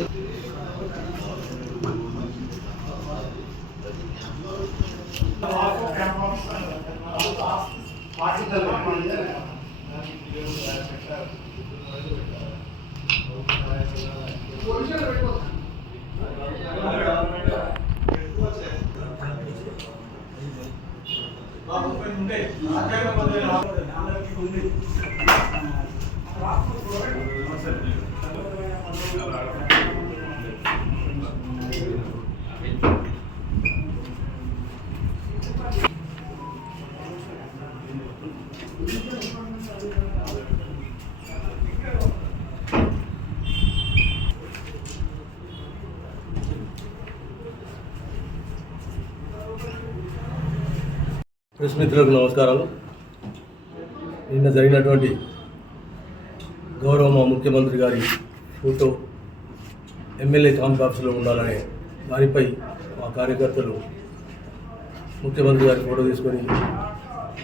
Press మిత్రులకు నమస్కారాలు. నిన్న జరిగినటువంటి గౌరవ ముఖ్యమంత్రి గారి ఫోటో ఎమ్మెల్యే కాంప్లెక్స్లో ఉండాలనే దానిపై మా కార్యకర్తలు ముఖ్యమంత్రి గారి ఫోటో తీసుకొని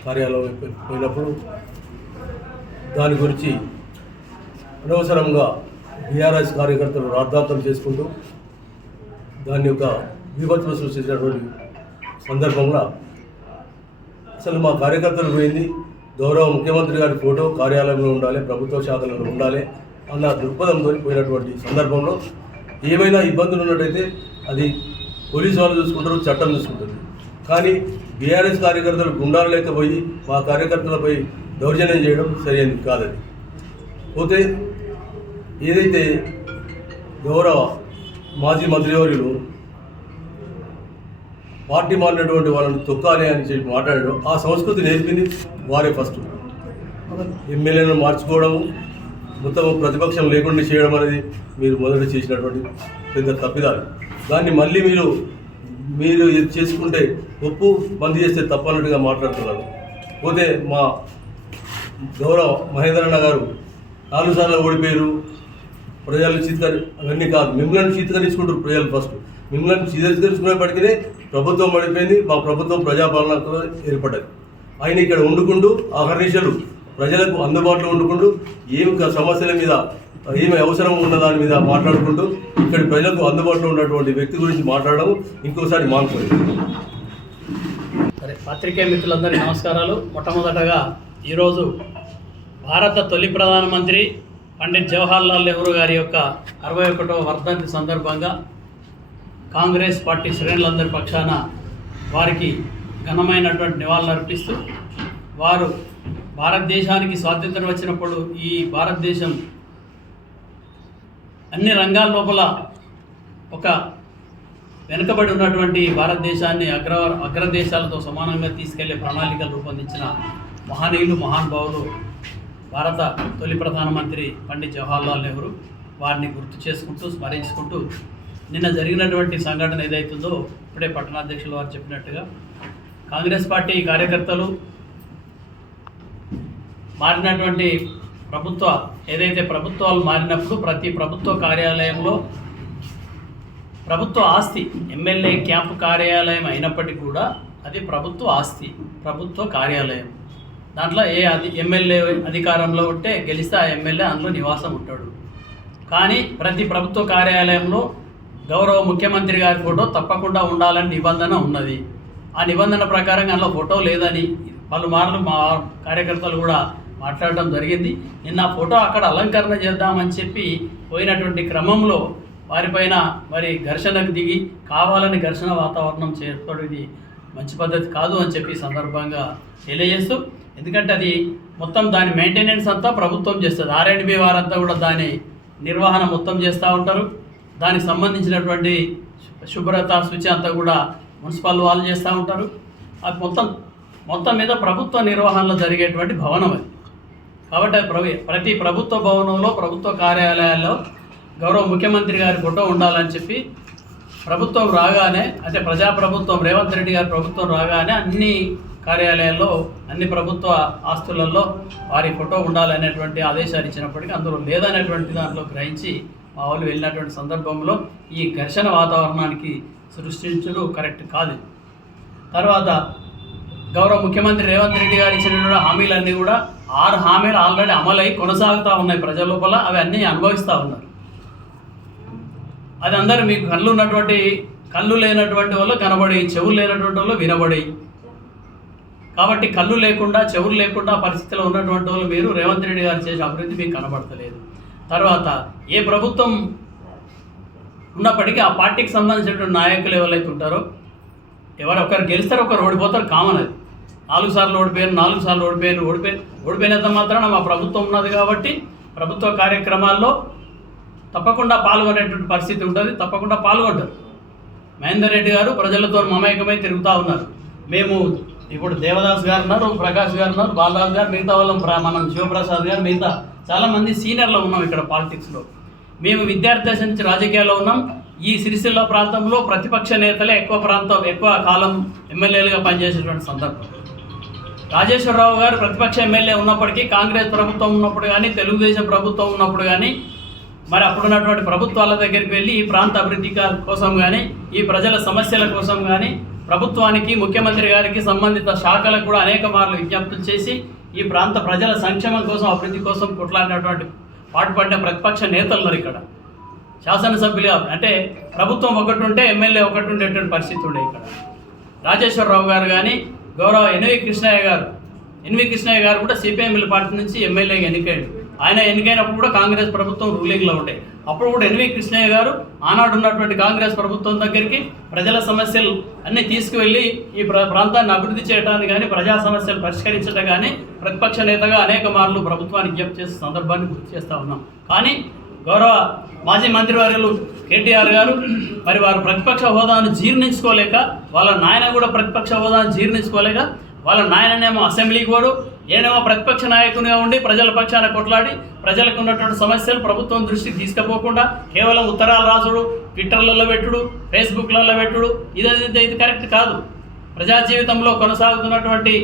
కార్యాలయం పోయినప్పుడు దాని గురించి అనవసరంగా బీఆర్ఎస్ కార్యకర్తలు రాద్ధాంతం చేసుకుంటూ దాని యొక్క విభత్తులు సృష్టించినటువంటి సందర్భంలో అసలు మా కార్యకర్తలు పోయింది గౌరవ ముఖ్యమంత్రి గారి ఫోటో కార్యాలయంలో ఉండాలి, ప్రభుత్వ శాఖలలో ఉండాలి అన్న దృక్పథంతో పోయినటువంటి సందర్భంలో ఏమైనా ఇబ్బందులు ఉన్నట్టయితే అది పోలీసు వాళ్ళు చూసుకుంటారు, చట్టం చూసుకుంటుంది. కానీ బీఆర్ఎస్ కార్యకర్తలు గుండాలు లేకపోయి మా కార్యకర్తలపై దౌర్జన్యం చేయడం సరైనది కాదని. పోతే ఏదైతే గౌరవ మాజీ మంత్రివర్యులు పార్టీ మారినటువంటి వాళ్ళని తొక్కాలి అని చెప్పి మాట్లాడాడు. ఆ సంస్కృతి నేర్పింది వారే ఫస్ట్. ఎమ్మెల్యేలను మార్చుకోవడము, మొత్తం ప్రతిపక్షం లేకుండా చేయడం అనేది మీరు మొదట చేసినటువంటి పెద్ద తప్పిదాలు. దాన్ని మళ్ళీ మీరు చేసుకుంటే ఒప్పు, బంద్ చేస్తే తప్పన్నట్టుగా మాట్లాడుతున్నారు. పోతే మా గౌరవ మహేంద్రన్న గారు 4 సార్లు ఓడిపోయారు, ప్రజలు అవన్నీ కాదు, మిమ్మల్ని చీతకరించుకుంటారు ప్రజలు. ఫస్ట్ మిమ్మల్ని చీతకరించుకునేప్పటికీ ప్రభుత్వం పడిపోయింది, మా ప్రభుత్వం ప్రజాపాలనతో ఏర్పడ్డది. ఆయన ఇక్కడ వండుకుంటూ అహర్నిశలు ప్రజలకు అందుబాటులో వండుకుంటూ ఏమి సమస్యల మీద ఏమి అవసరం ఉన్న దాని మీద మాట్లాడుకుంటూ ఇక్కడ ప్రజలకు అందుబాటులో ఉన్నటువంటి వ్యక్తి గురించి మాట్లాడడం ఇంకోసారి మానుకోలేదు. సరే, పత్రికా మిత్రులందరికీ నమస్కారాలు. మొట్టమొదటగా ఈరోజు భారత తొలి ప్రధానమంత్రి పండిట్ జవహర్లాల్ నెహ్రూ గారి యొక్క 61వ వర్ధంతి సందర్భంగా కాంగ్రెస్ పార్టీ శ్రేణులందరి పక్షాన వారికి ఘనమైనటువంటి నివాళులు అర్పిస్తూ, వారు భారతదేశానికి స్వాతంత్రం వచ్చినప్పుడు ఈ భారతదేశం అన్ని రంగాల లోపల ఒక వెనుకబడి ఉన్నటువంటి భారతదేశాన్ని అగ్రదేశాలతో సమానంగా తీసుకెళ్లే ప్రణాళికలు రూపొందించిన మహనీయులు, మహానుభావులు భారత తొలి ప్రధానమంత్రి పండిట్ జవహర్లాల్ నెహ్రూ. వారిని గుర్తు చేసుకుంటూ, స్మరించుకుంటూ నిన్న జరిగినటువంటి సంఘటన ఏదైతుందో ఇప్పుడే పట్టణాధ్యక్షులు వారు చెప్పినట్టుగా కాంగ్రెస్ పార్టీ కార్యకర్తలు మారినటువంటి ఏదైతే ప్రభుత్వాలు మారినప్పుడు ప్రతి ప్రభుత్వ కార్యాలయంలో ప్రభుత్వ ఆస్తి, ఎమ్మెల్యే క్యాంపు కార్యాలయం అయినప్పటికీ కూడా అది ప్రభుత్వ ఆస్తి, ప్రభుత్వ కార్యాలయం. దాంట్లో ఎమ్మెల్యే అధికారంలో ఉంటే గెలిస్తే ఆ ఎమ్మెల్యే అందులో నివాసం ఉంటాడు. కానీ ప్రతి ప్రభుత్వ కార్యాలయంలో గౌరవ ముఖ్యమంత్రి గారి ఫోటో తప్పకుండా ఉండాలని నిబంధన ఉన్నది. ఆ నిబంధన ప్రకారంగా అందులో ఫోటో లేదని పలుమార్లు మా కార్యకర్తలు కూడా మాట్లాడడం జరిగింది. నిన్న ఫోటో అక్కడ అలంకరణ చేద్దామని చెప్పి పోయినటువంటి క్రమంలో వారిపైన మరి ఘర్షణకు దిగి కావాలని ఘర్షణ వాతావరణం చేర్పడం ఇది మంచి పద్ధతి కాదు అని చెప్పి సందర్భంగా తెలియజేస్తూ, ఎందుకంటే అది మొత్తం దాని మెయింటెనెన్స్ అంతా ప్రభుత్వం చేస్తుంది. R&B వారంతా కూడా దాని నిర్వహణ మొత్తం చేస్తూ ఉంటారు. దానికి సంబంధించినటువంటి శుభ్రత, శుచి అంతా కూడా మున్సిపల్ వాళ్ళు చేస్తూ ఉంటారు. అది మొత్తం మీద ప్రభుత్వ నిర్వహణలో జరిగేటువంటి భవనం అది. కాబట్టి ప్రతి ప్రభుత్వ భవనంలో, ప్రభుత్వ కార్యాలయాల్లో గౌరవ ముఖ్యమంత్రి గారి ఫోటో ఉండాలని చెప్పి ప్రభుత్వం రాగానే, అంటే ప్రజాప్రభుత్వం రేవంత్ రెడ్డి గారి ప్రభుత్వం రాగానే అన్ని కార్యాలయాల్లో, అన్ని ప్రభుత్వ ఆస్తులలో వారి ఫోటో ఉండాలనేటువంటి ఆదేశాలు ఇచ్చినప్పటికీ అందులో లేదనేటువంటి దాంట్లో గ్రహించి మా వాళ్ళు వెళ్ళినటువంటి సందర్భంలో ఈ ఘర్షణ వాతావరణానికి సృష్టించడం కరెక్ట్ కాదు. తర్వాత గౌరవ ముఖ్యమంత్రి రేవంత్ రెడ్డి గారు ఇచ్చినటువంటి హామీలన్నీ కూడా 6 హామీలు ఆల్రెడీ అమలై కొనసాగుతూ ఉన్నాయి ప్రజల లోపల. అవి అన్నీ అనుభవిస్తూ ఉన్నారు. అది అందరూ మీకు కళ్ళు లేనటువంటి వాళ్ళు కనబడి, చెవులు లేనటువంటి వాళ్ళు వినబడి. కాబట్టి కళ్ళు లేకుండా, చెవులు లేకుండా పరిస్థితిలో ఉన్నటువంటి వాళ్ళు మీరు రేవంత్ రెడ్డి గారు చేసే అభివృద్ధి మీకు కనబడతలేదు. తర్వాత ఏ ప్రభుత్వం ఉన్నప్పటికీ ఆ పార్టీకి సంబంధించినటువంటి నాయకులు ఎవరైతే ఉంటారో, ఒకరు గెలుస్తారు, ఒకరు ఓడిపోతారు, కామన్ అది. 4 సార్లు ఓడిపోయినంత మాత్రాన మా ప్రభుత్వం ఉన్నది కాబట్టి ప్రభుత్వ కార్యక్రమాల్లో తప్పకుండా పాల్గొనేటువంటి పరిస్థితి ఉంటుంది, తప్పకుండా పాల్గొంటారు. మహేందర్ రెడ్డి గారు ప్రజలతో మమేకమై తిరుగుతూ ఉన్నారు. మేము ఇప్పుడు దేవదాస్ గారు ఉన్నారు, ప్రకాష్ గారు ఉన్నారు, బాలరాజు గారు, మిగతా వాళ్ళం, మనం శివప్రసాద్ గారు, మిగతా చాలామంది సీనియర్లు ఉన్నాం ఇక్కడ పాలిటిక్స్లో. మేము విద్యార్థి దశ నుంచి రాజకీయాల్లో ఉన్నాం. ఈ సిరిసిల్ల ప్రాంతంలో ప్రతిపక్ష నేతలే ఎక్కువ కాలం ఎమ్మెల్యేలుగా పనిచేసేటువంటి సందర్భం. రాజేశ్వరరావు గారు ప్రతిపక్ష ఎమ్మెల్యే ఉన్నప్పటికీ, కాంగ్రెస్ ప్రభుత్వం ఉన్నప్పుడు కానీ, తెలుగుదేశం ప్రభుత్వం ఉన్నప్పుడు కానీ, మరి అప్పుడున్నటువంటి ప్రభుత్వాల దగ్గరికి వెళ్ళి ఈ ప్రాంత అభివృద్ధి కోసం కానీ, ఈ ప్రజల సమస్యల కోసం కానీ, ప్రభుత్వానికి, ముఖ్యమంత్రి గారికి, సంబంధిత శాఖలకు కూడా అనేక మార్లు విజ్ఞప్తులు చేసి ఈ ప్రాంత ప్రజల సంక్షేమం కోసం, అభివృద్ధి కోసం కొట్లాడినటువంటి పాటుపడిన ప్రతిపక్ష నేతలు ఉన్నారు ఇక్కడ. శాసనసభ్యులుగా అంటే ప్రభుత్వం ఒకటి ఉంటే ఎమ్మెల్యే ఒకటి ఉండేటువంటి పరిస్థితి ఉండే ఇక్కడ. రాజేశ్వరరావు గారు కానీ, గౌరవ ఎన్వి కృష్ణయ్య గారు కూడా సిపిఎంఎల్ పార్టీ నుంచి ఎమ్మెల్యేగా ఎన్నికయ్యాడు. ఆయన ఎన్నికైనప్పుడు కూడా కాంగ్రెస్ ప్రభుత్వం రూలింగ్లో ఉండే. అప్పుడు కూడా ఎన్వి కృష్ణయ్య గారు ఆనాడు ఉన్నటువంటి కాంగ్రెస్ ప్రభుత్వం దగ్గరికి ప్రజల సమస్యలు అన్నీ తీసుకువెళ్ళి ఈ ప్రాంతాన్ని అభివృద్ధి చేయడానికి కానీ, ప్రజా సమస్యలు పరిష్కరించడం కానీ ప్రతిపక్ష నేతగా అనేక మార్లు ప్రభుత్వాన్ని విజ్ఞప్తి చేసే సందర్భాన్ని గుర్తు చేస్తూ ఉన్నాం. కానీ గౌరవ మాజీ మంత్రివర్యులు కేటీఆర్ గారు మరి వారు ప్రతిపక్ష హోదాను జీర్ణించుకోలేక, వాళ్ళ నాయన కూడా ప్రతిపక్ష హోదాను జీర్ణించుకోలేక, వాళ్ళ నాయననేమో అసెంబ్లీకి పోడు, ఏనేమో ప్రతిపక్ష నాయకునిగా ఉండి ప్రజల పక్షాన కొట్లాడి ప్రజలకు ఉన్నటువంటి సమస్యలు ప్రభుత్వం దృష్టికి తీసుకుపోకుండా కేవలం ఉత్తరాలు రాసుడు, ట్విట్టర్లలో పెట్టుడు, ఫేస్బుక్లలో పెట్టుడు, ఇది కరెక్ట్ కాదు. ప్రజా జీవితంలో కొనసాగుతున్నటువంటి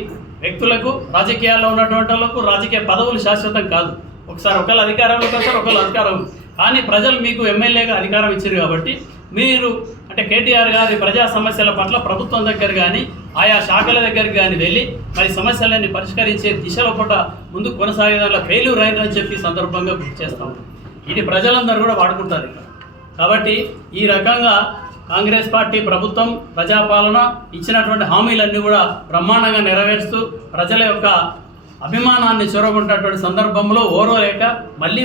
వ్యక్తులకు, రాజకీయాల్లో ఉన్నటువంటి వాళ్ళకు రాజకీయ పదవులు శాశ్వతం కాదు. ఒకసారి ఒకళ్ళు అధికారంలోకి వస్తారు, ఒకళ్ళు అధికారం. కానీ ప్రజలు మీకు ఎమ్మెల్యేగా అధికారం ఇచ్చారు కాబట్టి మీరు అంటే కేటీఆర్ గారి ప్రజా సమస్యల పట్ల ప్రభుత్వం దగ్గర కానీ, ఆయా శాఖల దగ్గరికి కానీ వెళ్ళి మరి సమస్యలన్నీ పరిష్కరించే దిశలో పూట ముందుకు కొనసాగేదానిలో ఫెయిల్యూర్ అయిందని చెప్పి సందర్భంగా గుర్తు చేస్తాం. ఇది ప్రజలందరూ కూడా వాడుకుంటారు ఇక్కడ. కాబట్టి ఈ రకంగా కాంగ్రెస్ పార్టీ ప్రభుత్వం ప్రజాపాలన ఇచ్చినటువంటి హామీలన్నీ కూడా బ్రహ్మాండంగా నెరవేరుస్తూ ప్రజల యొక్క అభిమానాన్ని చొరగొంటున్నటువంటి సందర్భంలో ఓర్వలేక మళ్ళీ